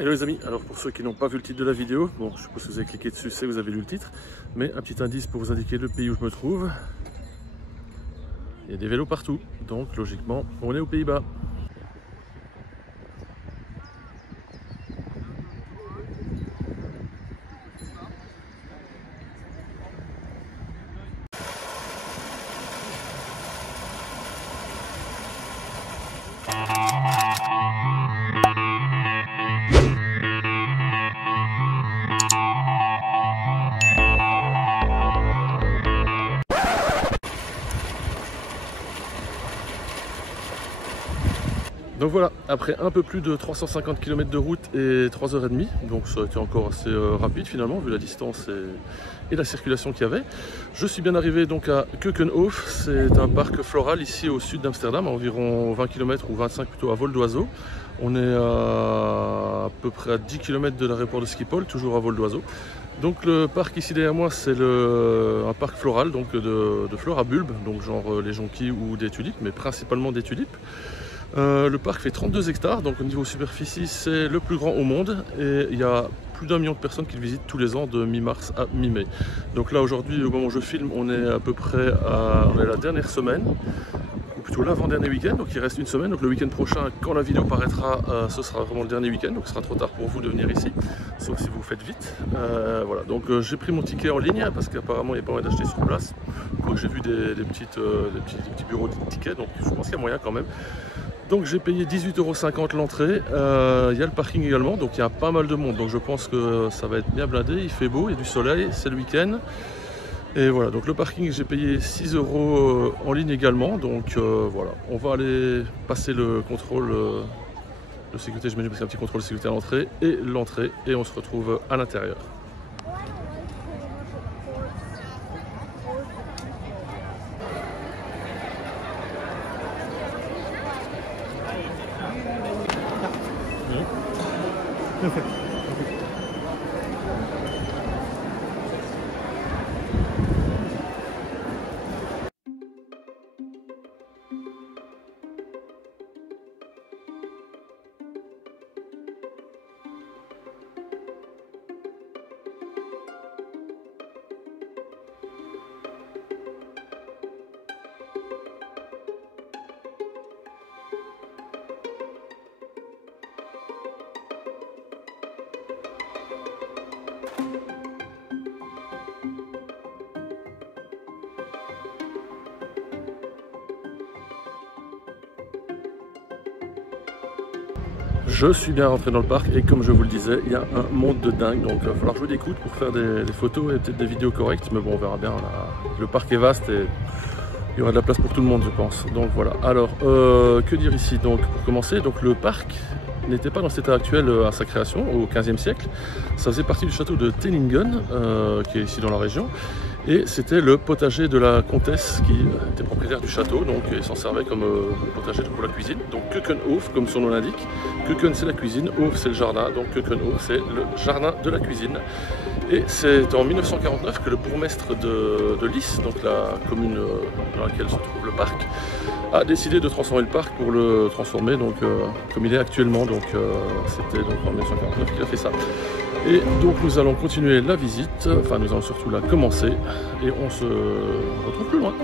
Hello les amis, alors pour ceux qui n'ont pas vu le titre de la vidéo, bon je suppose que vous avez cliqué dessus, c'est que vous avez lu le titre, mais un petit indice pour vous indiquer le pays où je me trouve. Il y a des vélos partout, donc logiquement on est aux Pays-Bas. Donc voilà, après un peu plus de 350 km de route et 3h30, donc ça a été encore assez rapide finalement, vu la distance et la circulation qu'il y avait. Je suis bien arrivé donc à Keukenhof, c'est un parc floral ici au sud d'Amsterdam, à environ 20 km ou 25 plutôt à vol d'oiseau. On est à peu près à 10 km de l'aéroport de Schiphol, toujours à vol d'oiseau. Donc le parc ici derrière moi, c'est un parc floral, donc de fleurs à bulbes, donc genre les jonquilles ou des tulipes, mais principalement des tulipes. Le parc fait 32 hectares, donc au niveau superficie c'est le plus grand au monde et il y a plus d'1 million de personnes qui le visitent tous les ans de mi-mars à mi-mai. Donc là aujourd'hui, au moment où je filme, on est à peu près on est la dernière semaine, ou plutôt l'avant-dernier week-end, donc il reste une semaine. Donc le week-end prochain, quand la vidéo paraîtra, ce sera vraiment le dernier week-end, donc ce sera trop tard pour vous de venir ici, sauf si vous faites vite. Voilà, donc j'ai pris mon ticket en ligne parce qu'apparemment il n'y a pas moyen d'acheter sur place. Donc j'ai vu des petits bureaux de tickets, donc je pense qu'il y a moyen quand même. Donc j'ai payé 18,50 € l'entrée, il y a le parking également, donc il y a pas mal de monde, donc je pense que ça va être bien blindé, il fait beau, il y a du soleil, c'est le week-end. Et voilà, donc le parking j'ai payé 6 € en ligne également, donc voilà, on va aller passer le contrôle de sécurité, j'imagine parce qu'il y a un petit contrôle de sécurité à l'entrée, et on se retrouve à l'intérieur. Perfect. Je suis bien rentré dans le parc et comme je vous le disais, il y a un monde de dingue, donc il va falloir jouer des coudes pour faire des photos et peut-être des vidéos correctes, mais bon on verra bien, le parc est vaste et il y aura de la place pour tout le monde je pense. Donc voilà, alors que dire ici? Donc pour commencer, donc le parc n'était pas dans cet état actuel à sa création au XVe siècle, ça faisait partie du château de Teningen qui est ici dans la région. Et c'était le potager de la comtesse qui était propriétaire du château, donc il s'en servait comme potager pour la cuisine. Donc Keukenhof, comme son nom l'indique. Keuken c'est la cuisine, Hof c'est le jardin, donc Keukenhof c'est le jardin de la cuisine. Et c'est en 1949 que le bourgmestre de Lisse, donc la commune dans laquelle se trouve le parc, a décidé de transformer le parc pour le transformer donc, comme il est actuellement. Donc c'était donc en 1949 qu'il a fait ça. Et donc nous allons continuer la visite, enfin nous allons surtout la commencer et on se retrouve plus loin.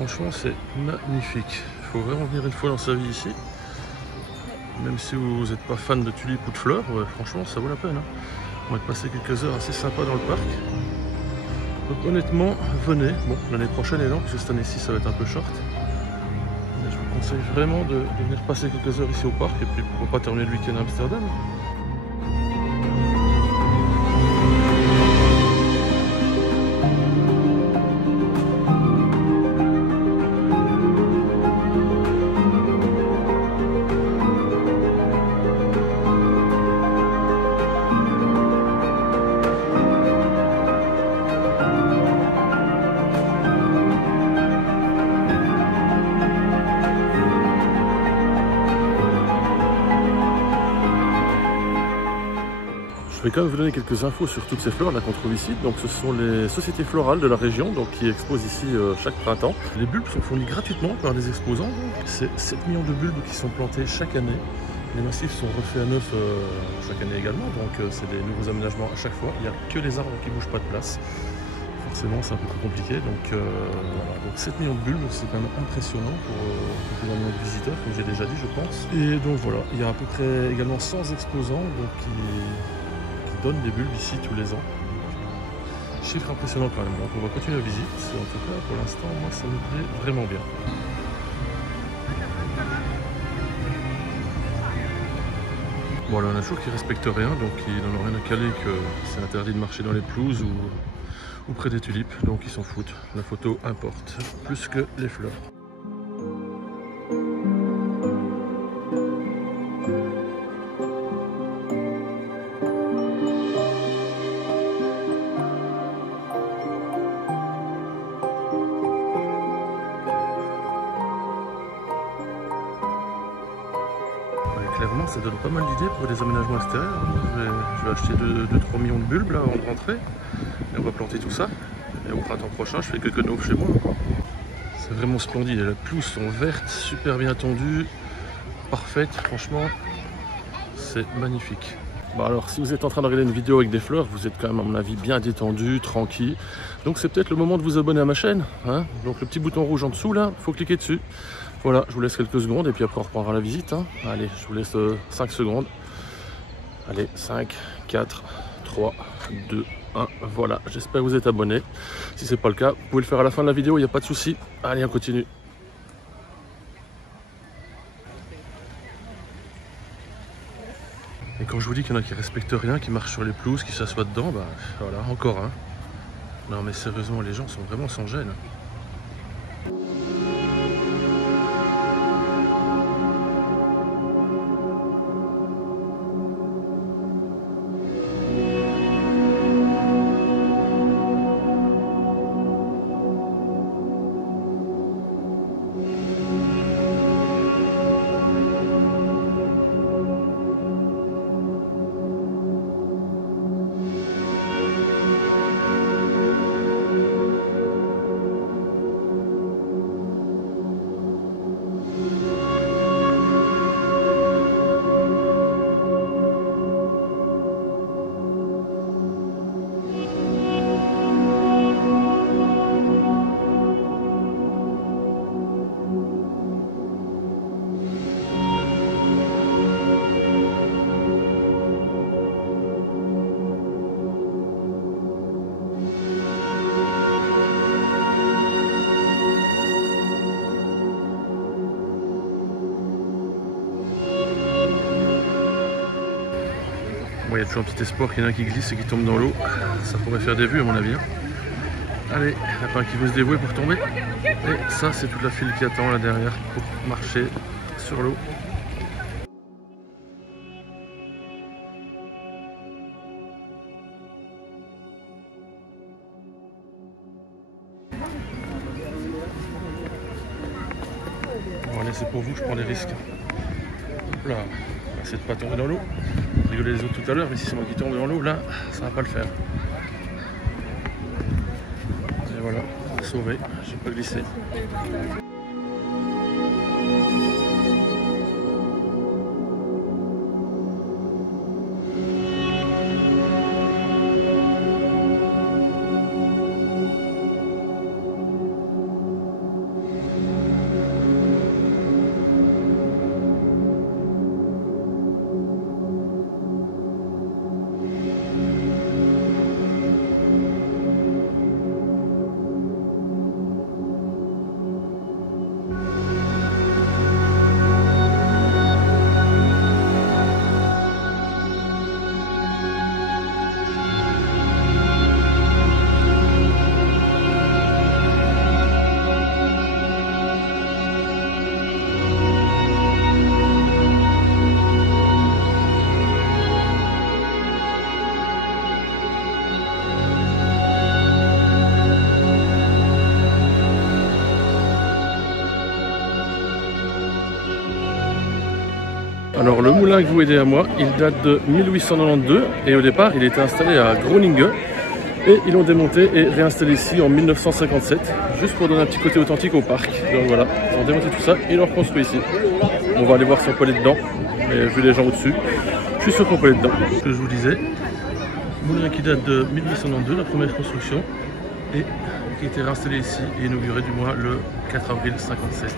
Franchement, c'est magnifique. Il faut vraiment venir une fois dans sa vie ici. Même si vous n'êtes pas fan de tulipes ou de fleurs, ouais, franchement, ça vaut la peine. Hein. On va passer quelques heures assez sympas dans le parc. Donc honnêtement, venez. Bon, l'année prochaine et non, parce que cette année-ci, ça va être un peu short. Mais je vous conseille vraiment de venir passer quelques heures ici au parc et puis pourquoi pas terminer le week-end à Amsterdam. Je vais quand même vous donner quelques infos sur toutes ces fleurs là qu'on trouve ici. Donc ce sont les sociétés florales de la région donc, qui exposent ici chaque printemps. Les bulbes sont fournis gratuitement par des exposants. C'est 7 millions de bulbes qui sont plantés chaque année. Les massifs sont refaits à neuf chaque année également, donc c'est des nouveaux aménagements à chaque fois. Il n'y a que les arbres qui ne bougent pas de place. Forcément c'est un peu plus compliqué. Donc, voilà. Donc 7 millions de bulbes, c'est quand même impressionnant pour plus d'un million de visiteurs, comme j'ai déjà dit je pense. Et donc voilà, il y a à peu près également 100 exposants donc, qui donne des bulbes ici tous les ans. Chiffre impressionnant quand même. Donc on va continuer la visite. En tout cas, pour l'instant, moi, ça me plaît vraiment bien. Bon, là, on a un jour qui respecte rien, donc ils n'en ont rien à caler que c'est interdit de marcher dans les pelouses ou près des tulipes, donc ils s'en foutent. La photo importe plus que les fleurs. Clairement, ça donne pas mal d'idées pour des aménagements extérieurs. Je vais acheter 2-3 millions de bulbes là avant de rentrer. Et on va planter tout ça. Et au printemps prochain, je fais quelques noves chez moi. C'est vraiment splendide. Et les pelouses sont vertes, super bien tendues, parfaites. Franchement, c'est magnifique. Bon alors, si vous êtes en train de regarder une vidéo avec des fleurs, vous êtes quand même à mon avis bien détendu, tranquille. Donc c'est peut-être le moment de vous abonner à ma chaîne. Hein. Donc le petit bouton rouge en dessous là, il faut cliquer dessus. Voilà, je vous laisse quelques secondes et puis après on reprendra la visite. Hein. Allez, je vous laisse 5 secondes. Allez, 5, 4, 3, 2, 1. Voilà, j'espère que vous êtes abonnés. Si ce n'est pas le cas, vous pouvez le faire à la fin de la vidéo, il n'y a pas de souci. Allez, on continue. Et quand je vous dis qu'il y en a qui respectent rien, qui marchent sur les pelouses, qui s'assoient dedans, bah voilà, encore un. Non mais sérieusement, les gens sont vraiment sans gêne. Bon, il y a toujours un petit espoir qu'il y en a un qui glisse et qui tombe dans l'eau. Ça pourrait faire des vues à mon avis. Allez, il n'y a pas un qui veut se dévouer pour tomber. Et ça, c'est toute la file qui attend là derrière pour marcher sur l'eau. Bon, allez, c'est pour vous, je prends des risques. Hop là, on va essayer de ne pas tomber dans l'eau. Rigoler les autres tout à l'heure, mais si c'est moi qui tombe dans l'eau, là, ça va pas le faire. Et voilà, sauvé, j'ai pas glissé. Alors le moulin que vous voyez à moi, il date de 1892 et au départ il était installé à Groningen et ils l'ont démonté et réinstallé ici en 1957 juste pour donner un petit côté authentique au parc. Donc voilà, ils ont démonté tout ça et ils l'ont reconstruit ici. On va aller voir si on peut aller dedans, mais vu les gens au-dessus, je suis sûr qu'on peut aller dedans. Ce que je vous disais, moulin qui date de 1892, la première construction, et qui a été réinstallé ici et inauguré du moins le 4 avril 57.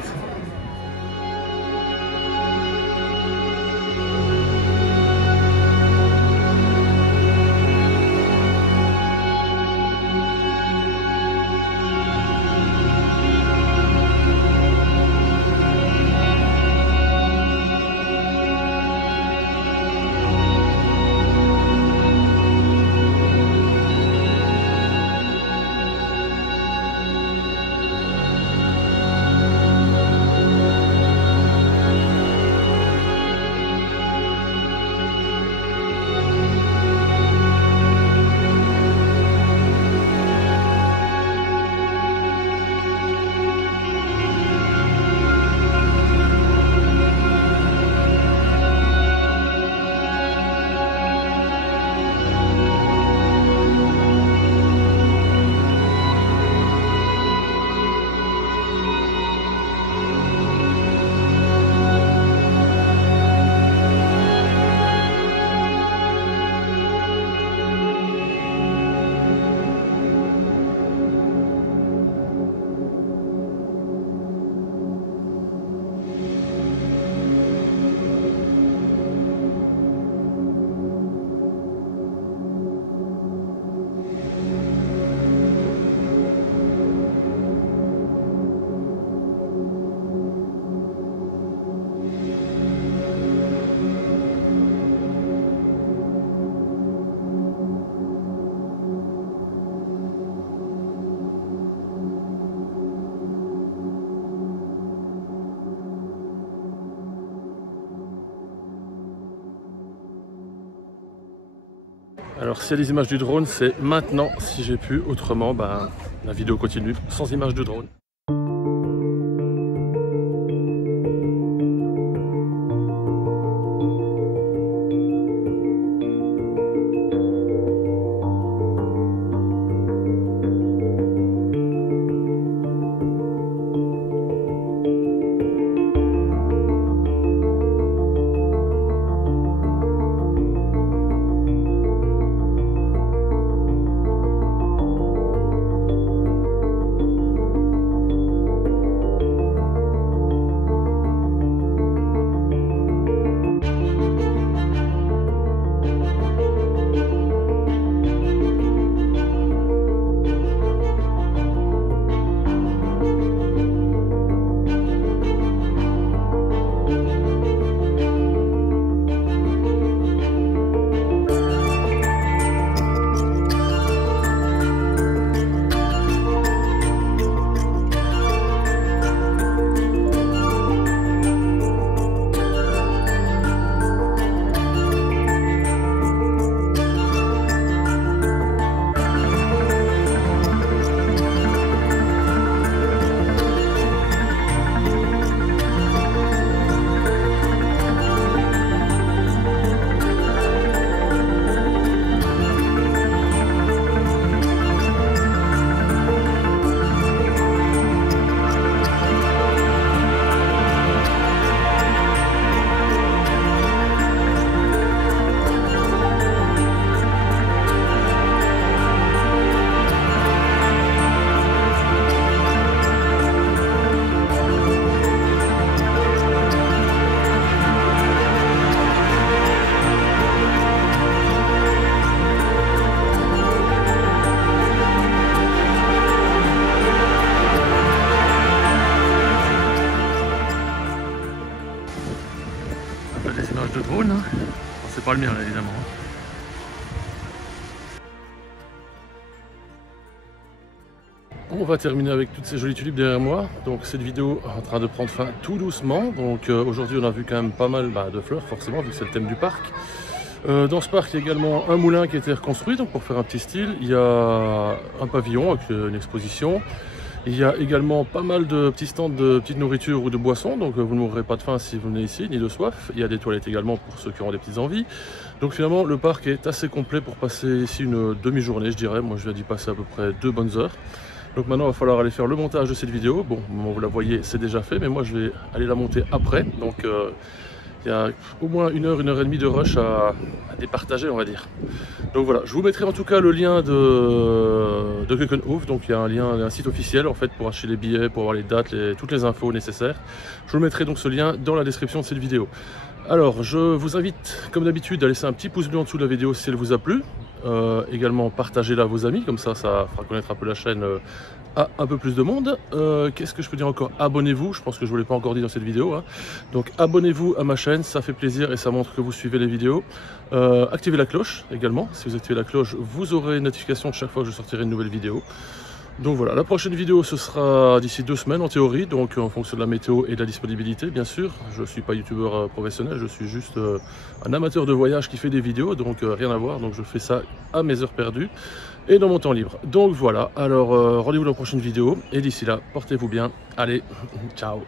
Alors s'il y a des images du drone, c'est maintenant si j'ai pu, autrement la vidéo continue sans images de drone. De drone, hein. C'est pas le mien là, évidemment. On va terminer avec toutes ces jolies tulipes derrière moi. Donc cette vidéo est en train de prendre fin tout doucement. Donc aujourd'hui on a vu quand même pas mal de fleurs forcément vu que c'est le thème du parc. Dans ce parc il y a également un moulin qui a été reconstruit donc pour faire un petit style. Il y a un pavillon avec une exposition. Il y a également pas mal de petits stands de petites nourritures ou de boissons, donc vous ne mourrez pas de faim si vous venez ici, ni de soif. Il y a des toilettes également pour ceux qui auront des petites envies. Donc finalement, le parc est assez complet pour passer ici une demi-journée, je dirais. Moi, je viens d'y passer à peu près 2 bonnes heures. Donc maintenant, il va falloir aller faire le montage de cette vidéo. Bon, vous la voyez, c'est déjà fait, mais moi, je vais aller la monter après. Donc il y a au moins 1 heure, 1 heure et demie de rush à départager, on va dire. Donc voilà, je vous mettrai en tout cas le lien de Keukenhof. Donc il y a un lien, un site officiel en fait pour acheter les billets, pour avoir les dates, toutes les infos nécessaires. Je vous mettrai donc ce lien dans la description de cette vidéo. Alors, je vous invite, comme d'habitude, à laisser un petit pouce bleu en dessous de la vidéo si elle vous a plu. Également, partagez-la à vos amis, comme ça fera connaître un peu la chaîne à un peu plus de monde. Qu'est-ce que je peux dire encore? Abonnez-vous, je pense que je ne vous l'ai pas encore dit dans cette vidéo. Hein. Donc, abonnez-vous à ma chaîne, ça fait plaisir et ça montre que vous suivez les vidéos. Activez la cloche également. Si vous activez la cloche, vous aurez une notification de chaque fois que je sortirai une nouvelle vidéo. Donc voilà, la prochaine vidéo ce sera d'ici 2 semaines en théorie, donc en fonction de la météo et de la disponibilité bien sûr. Je ne suis pas youtubeur professionnel, je suis juste un amateur de voyage qui fait des vidéos, donc rien à voir, donc je fais ça à mes heures perdues et dans mon temps libre. Donc voilà, alors rendez-vous dans la prochaine vidéo et d'ici là, portez-vous bien, allez, ciao.